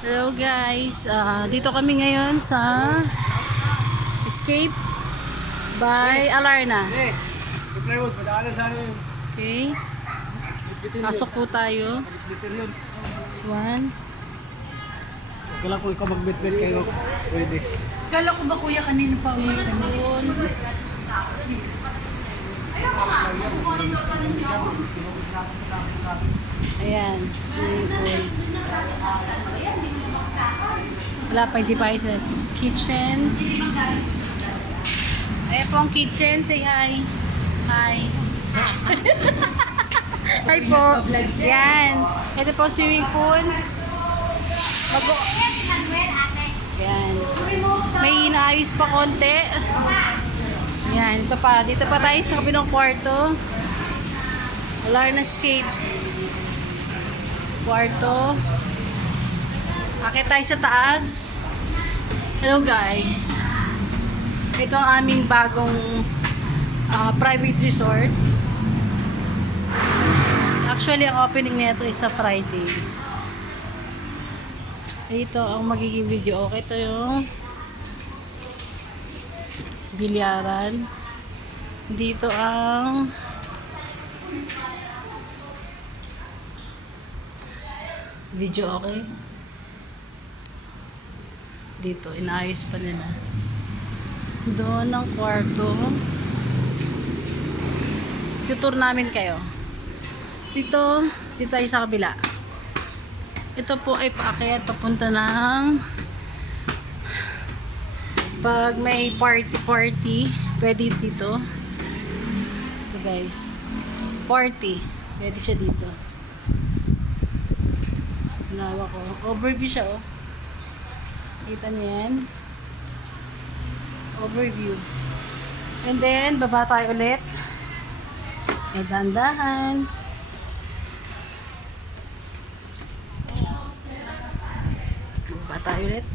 Hello guys, dito kami ngayon sa Escape by Alarna. Plywood, padaanan sa ano yun. Okay, pasok po tayo. This one. Kala ko ikaw mag-bet-bet kayo. Pwede. Kala ko ba kuya kanina pa uwi Swimming kami? pool. Ayan, swimming pool. Wala pa, hindi pa isa. Kitchen. Ayan po ang kitchen. Say hi. Hi. Hi po. Yan. Ito po swimming pool. Yan. May inaayos pa konti. Yan. Ito pa. Dito pa tayo sa kabilang kwarto. Alarna Escape. Kwarto. Akit tayo sa taas. Hello guys. Ito ang aming bagong private resort. Actually, ang opening nito is sa Friday. Ito ang magiging video. Okay, ito yung bilyaran. Dito ang video, okay? Dito, inaayos pa nila. Doon ang kwarto. Tutur namin kayo. Dito tayo sa kabila. Ito po ay paakyat papunta ng pag may party, pwede dito. Ito guys. Party. Pwede siya dito. Ginawa ko. Overview siya, oh. Kita niyo yan. Overview. And then, baba tayo ulit. So, dandahan. Baba tayo ulit.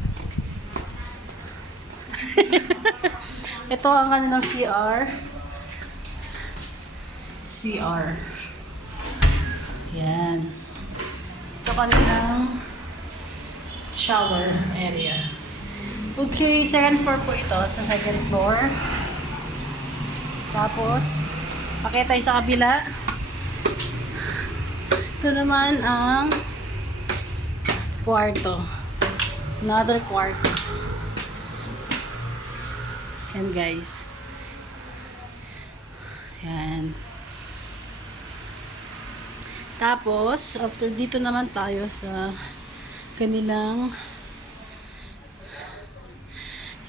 Ito ang kanilang CR. CR. Yan. Ito kanilang shower area. Okay, second floor po ito. Sa second floor. Tapos, pakita tayo sa kabila. Ito naman ang kwarto. Another kwarto. Yan guys. Yan. Tapos, after dito naman tayo sa kanilang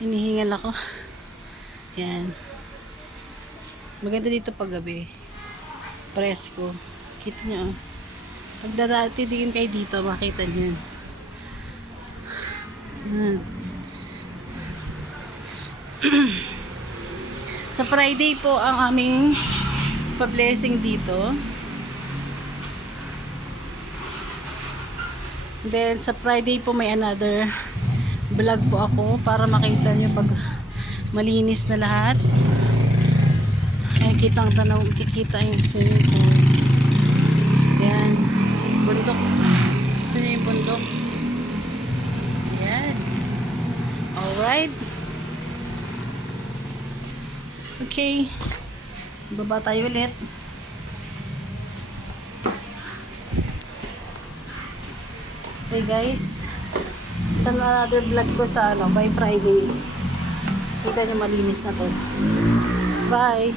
hinihingal ako. Yan. Maganda dito pag gabi. Presko. Kita nyo. Pag titigin kayo dito, makita nyo. Yan. Sa Friday po ang aming pa-blessing dito. Then sa Friday po may another vlog po ako para makita nyo pag malinis na lahat. Makikita ang tanaw, makikita yung swimming pool. Yan. Bundok. Ito na yung bundok. Yan. Alright. Okay. Baba tayo ulit. Okay guys. Sa another vlog ko sa by Friday. Kita nyo malinis na to. Bye.